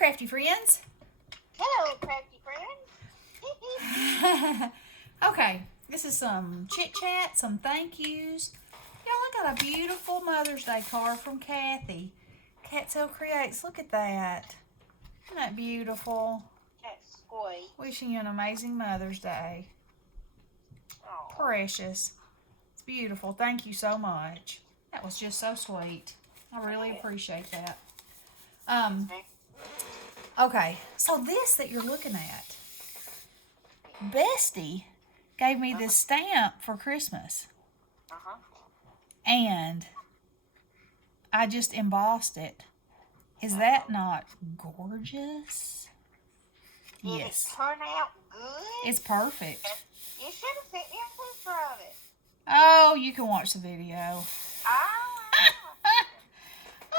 crafty friends. Hello, crafty friends. Okay, this is some chit chat, some thank yous. Y'all, I got a beautiful Mother's Day card from Kathy. Catso Creates. Look at that. Isn't that beautiful? That's sweet. Wishing you an amazing Mother's Day. Aww. Precious. It's beautiful. Thank you so much. That was just so sweet. I really appreciate that. Okay, so this that you're looking at, Bestie gave me this stamp for Christmas. And I just embossed it. Is that not gorgeous? Yes. Did it turn out good? It's perfect. You should have sent me a picture of it. Oh, you can watch the video. Ah.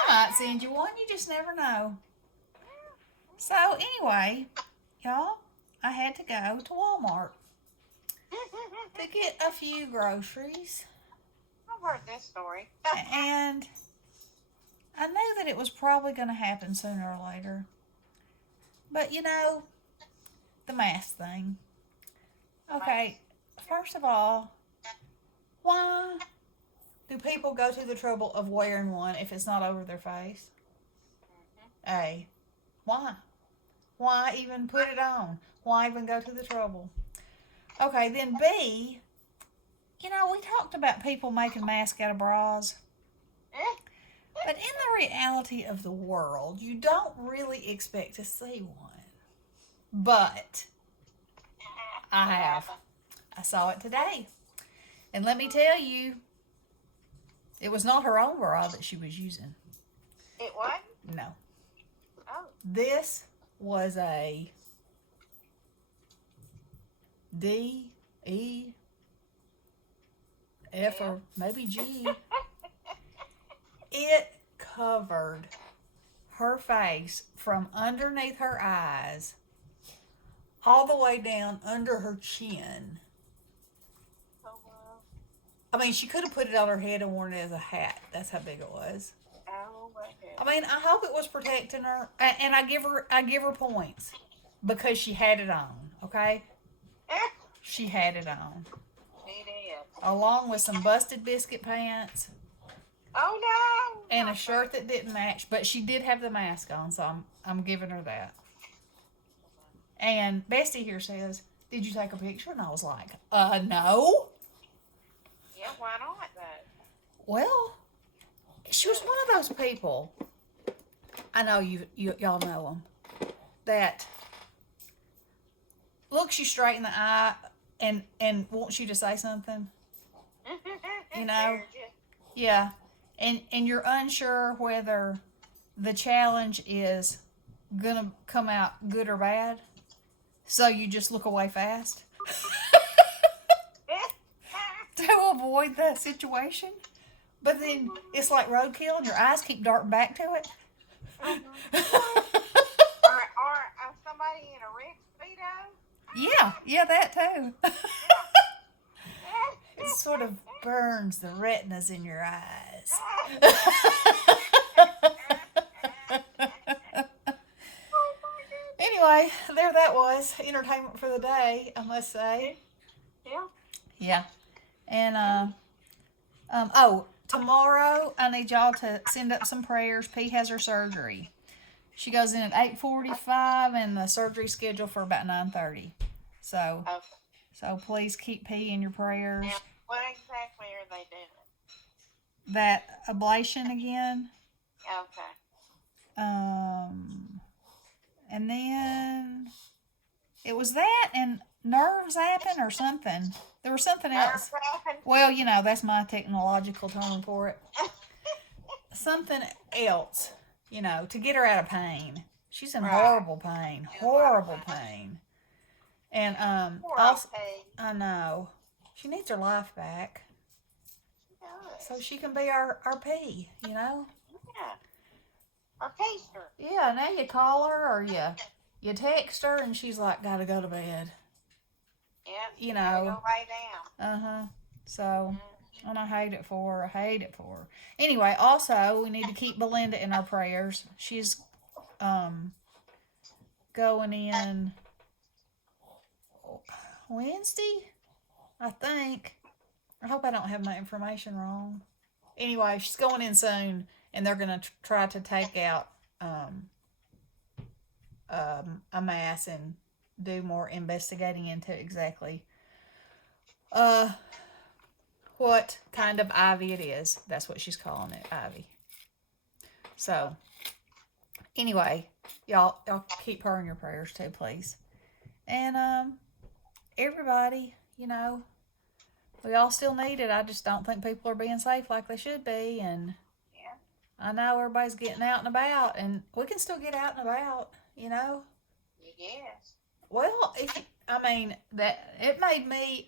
I might send you one. You just never know. So anyway, y'all, I had to go to Walmart to get a few groceries. I've heard this story. And I knew that it was probably going to happen sooner or later. But, you know, the mask thing. Okay, first of all, why do people go to the trouble of wearing one if it's not over their face? A, why? Why even put it on? Why even go to the trouble? Okay, then B, you know, we talked about people making masks out of bras. But in the reality of the world, you don't really expect to see one. But I have. I saw it today. And let me tell you, it was not her own bra that she was using. It what? No. Oh. This was a D, E, F, or maybe G. It covered her face from underneath her eyes all the way down under her chin. Oh, wow. I mean, she could have put it on her head and worn it as a hat. That's how big it was. Oh, my goodness. I mean, I hope it was protecting her, and I give her points because she had it on. Okay, she had it on, She did. along with some busted biscuit pants Oh, no. and a shirt that didn't match. But she did have the mask on, so I'm giving her that. And Bestie here says, "Did you take a picture?" And I was like, no. Yeah, why not, though? Well, she was one of those people. I know y'all know them, that looks you straight in the eye and wants you to say something. You know? Yeah. And you're unsure whether the challenge is gonna come out good or bad. So you just look away fast to avoid that situation. But then it's like roadkill and your eyes keep darting back to it. or somebody in a red Speedo. Yeah, that too. It sort of burns the retinas in your eyes. Anyway, there that was. Entertainment for the day, I must say. Yeah. Yeah. And, tomorrow I need y'all to send up some prayers. P has her surgery. She goes in at 8:45 and the surgery scheduled for about 9:30. So, Okay. so please keep P in your prayers. Now, what exactly are they doing? That ablation again. Okay. And then it was that and nerve zapping or something. There was something else. Well, you know, that's my technological term for it. Something else, you know, to get her out of pain. She's in horrible pain. Horrible pain. And also, I know. She needs her life back. So she can be our P, you know? Yeah. Our taster. Yeah, now you call her or you text her and she's like, gotta go to bed. Yeah. You know. Go lay down. Uh-huh. So, and I hate it for her. Anyway, also, we need to keep Belinda in our prayers. She's going in Wednesday, I think. I hope I don't have my information wrong. Anyway, she's going in soon, and they're going to try to take out a mass and do more investigating into exactly what kind of ivy it is. That's what she's calling it, ivy. So, anyway, y'all keep her in your prayers too, please. And everybody, we all still need it. I just don't think people are being safe like they should be. And Yeah. I know everybody's getting out and about, and we can still get out and about. Yes. Well, that it made me,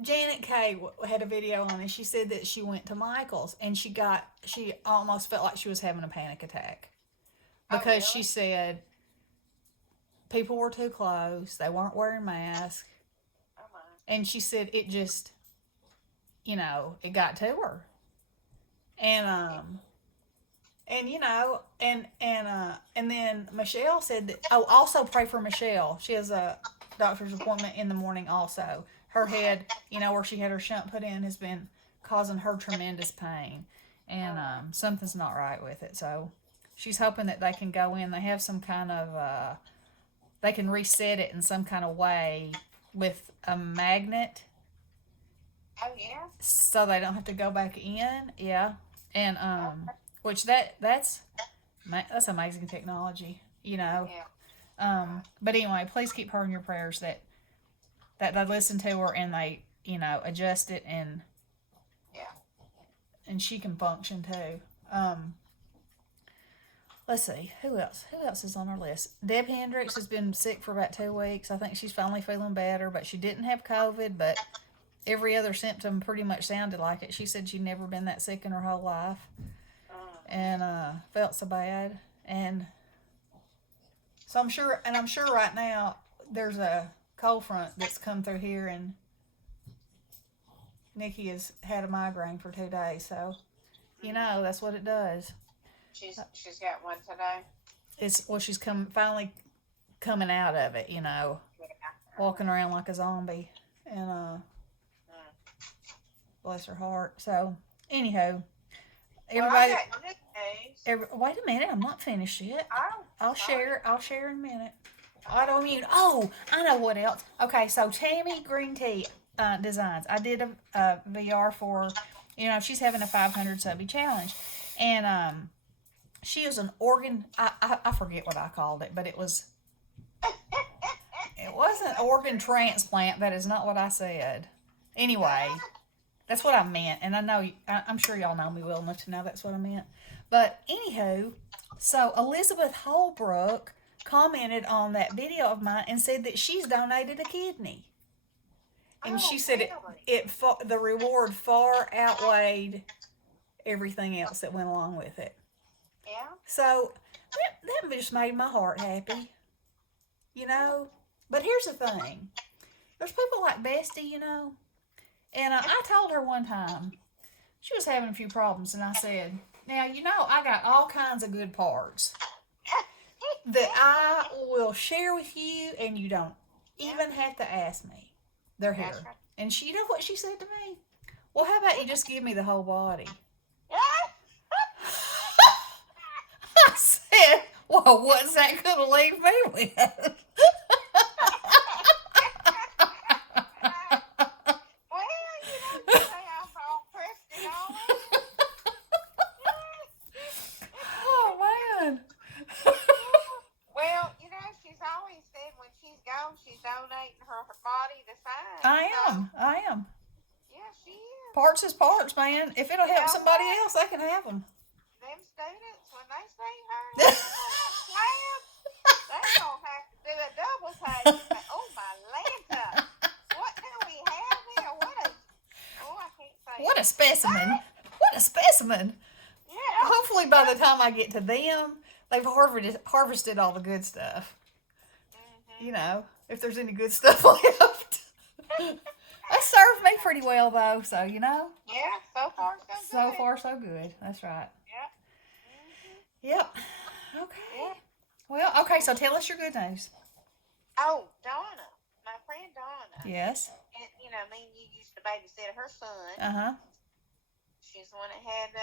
Janet Kay had a video on it. She said that she went to Michael's and she almost felt like she was having a panic attack because really? she said people were too close, they weren't wearing masks, Oh my. and she said it just, it got to her, and and then Michelle said that. Oh, also pray for Michelle. She has a doctor's appointment in the morning. Also, her head, where she had her shunt put in, has been causing her tremendous pain, and something's not right with it. So, she's hoping that they can go in. They have some kind of they can reset it in some kind of way with a magnet. Oh yeah. So they don't have to go back in. Yeah, and which that's amazing technology, Yeah. But anyway, please keep her in your prayers that they listen to her and they adjust it and she can function too. Let's see, who else is on our list? Deb Hendricks has been sick for about 2 weeks. I think she's finally feeling better, but she didn't have COVID, but every other symptom pretty much sounded like it. She said she'd never been that sick in her whole life. And felt so bad, and so I'm sure right now there's a cold front that's come through here, and Nikki has had a migraine for 2 days, so that's what it does. She's got one today. She's finally coming out of it, walking around like a zombie, and bless her heart. So anyhow, everybody. Wait a minute, I'm not finished yet. Oh, I'll share in a minute. Autoimmune. Oh, I know what else. Okay, so Tammy Green Tea Designs. I did a VR for, she's having a 500 subby challenge, and she is an organ. I forget what I called it, but it wasn't organ transplant. That is not what I said. Anyway, that's what I meant, and I know I'm sure y'all know me well enough to know that's what I meant. But anywho, so Elizabeth Holbrook commented on that video of mine and said that she's donated a kidney, and she said the reward far outweighed everything else that went along with it. Yeah. So that just made my heart happy, But here's the thing: there's people like Bestie, and I told her one time she was having a few problems, and I said, now, I got all kinds of good parts that I will share with you, and you don't even have to ask me. They're here. Right. And you know what she said to me? Well, how about you just give me the whole body? I said, well, what's that going to leave me with? I am. Yeah, she is. Parts is parts, man. If it'll help somebody else, they can have them. Them students, when they see her, they're going to have to do a double take. Oh, my Lanta. What do we have here? I can't say What a specimen. What a specimen. Yeah. Hopefully by the time I get to them, they've harvested all the good stuff. Mm-hmm. If there's any good stuff left. That served me pretty well, though, so, Yeah, so far so good. So far so good. That's right. Yeah. Mm-hmm. Yep. Okay. Yeah. Well, okay, so tell us your good news. Oh, Donna, my friend Donna. Yes. And, me and you used to babysit her son. Uh-huh. She's the one that had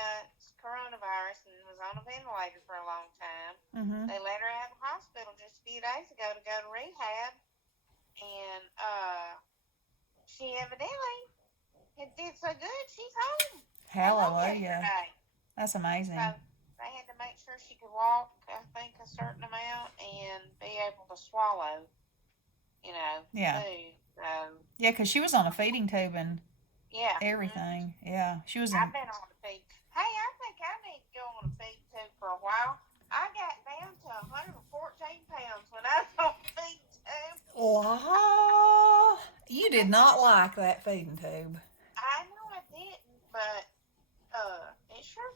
coronavirus and was on a ventilator for a long time. Mm-hmm. They let her out of the hospital just a few days ago to go to rehab. And she evidently it did so good. She's home. Hallelujah. That's amazing. So they had to make sure she could walk, I think, a certain amount and be able to swallow, Yeah. food. So, yeah, because she was on a feeding tube and yeah. everything. Yeah, she was. I've been on a feed. Hey, I think I need to go on a feed tube for a while. I got down to 114 pounds when I was on a feed tube. Wow. You did not like that feeding tube. I know I didn't, but it sure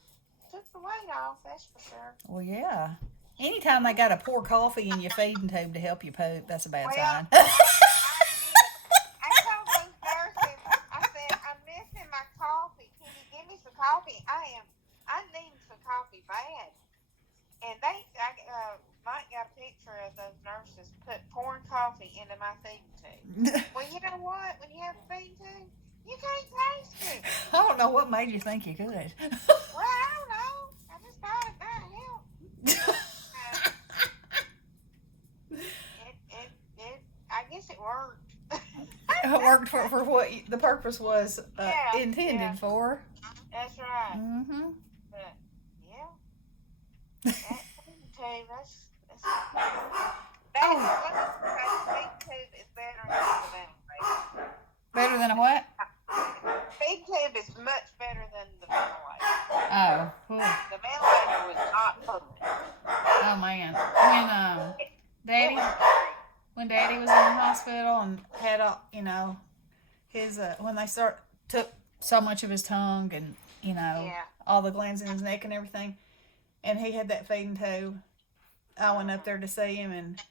took the weight off, that's for sure. Well, yeah. Anytime they got to pour coffee in your feeding tube to help you poop, that's a bad sign. I told those nurses, I said, I'm missing my coffee. Can you give me some coffee? I need some coffee bad. And Mike got a picture of those nurses pouring coffee into my feeding tube. Well, you know what? When you have a feeding tube, you can't taste it. I don't know what made you think you could. Well, I don't know. I just thought it might help. I guess it worked. It worked for what the purpose was intended for. That's right. Mm-hmm. But, yeah. That feeding tube, that's feeding tube is better than the ventilator. Better than a what? Feeding tube is much better than the ventilator. Oh. Cool. The ventilator was not perfect. Oh man. When Daddy was in the hospital and had his when they took so much of his tongue and all the glands in his neck and everything, and he had that feeding tube. I went up there to see him and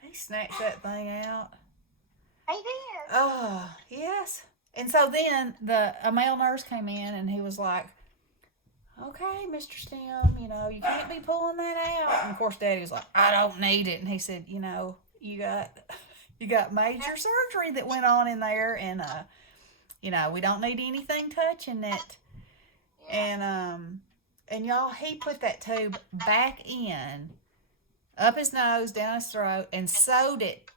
he snatched that thing out. He did. Oh yes. And so then a male nurse came in and he was like, "Okay, Mr. Stem, you can't be pulling that out." And of course, Daddy was like, "I don't need it." And he said, "You got major surgery that went on in there, and we don't need anything touching it." Yeah. And y'all, he put that tube back in, up his nose, down his throat, and sewed it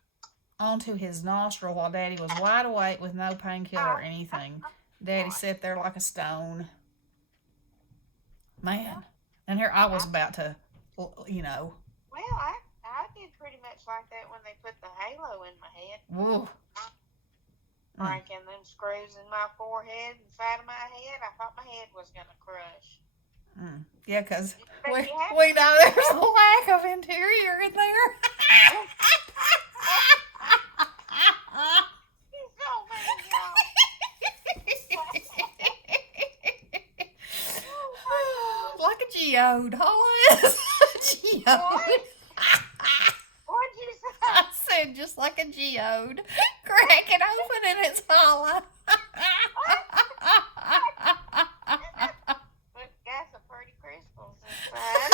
onto his nostril while Daddy was wide awake with no painkiller or anything. Daddy sat there like a stone. Man. And here I was about to, Well, I did pretty much like that when they put the halo in my head. Whoa. Breaking them screws in my forehead and side of my head. I thought my head was going to crush. Yeah, because we know there's a lack of interior in there. He's so mean, y'all. Like a geode. Holla is a geode. What'd you say? I said just like a geode. Crack it open and it's hollow. Got some pretty crystals inside.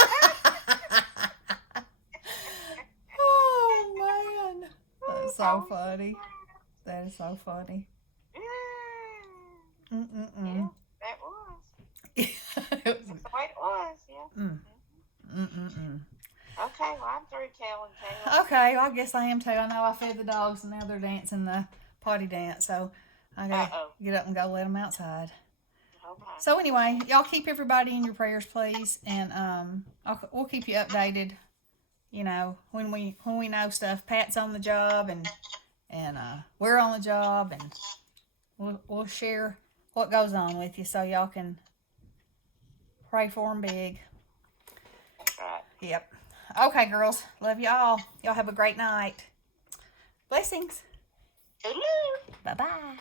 Oh man. That's so funny. That is so funny. Yeah, that was. That's the way it was, yeah. Okay, well, I'm through telling tales. Okay, well, I guess I am too. I know I fed the dogs and now they're dancing the potty dance, so I gotta get up and go let them outside. Okay. So anyway, y'all keep everybody in your prayers, please, and we'll keep you updated. When we know stuff. Pat's on the job, and we're on the job, and we'll share what goes on with you, so y'all can pray for them big. That's right. Yep. Okay, girls. Love y'all. Y'all have a great night. Blessings. Toodaloo. Bye-bye.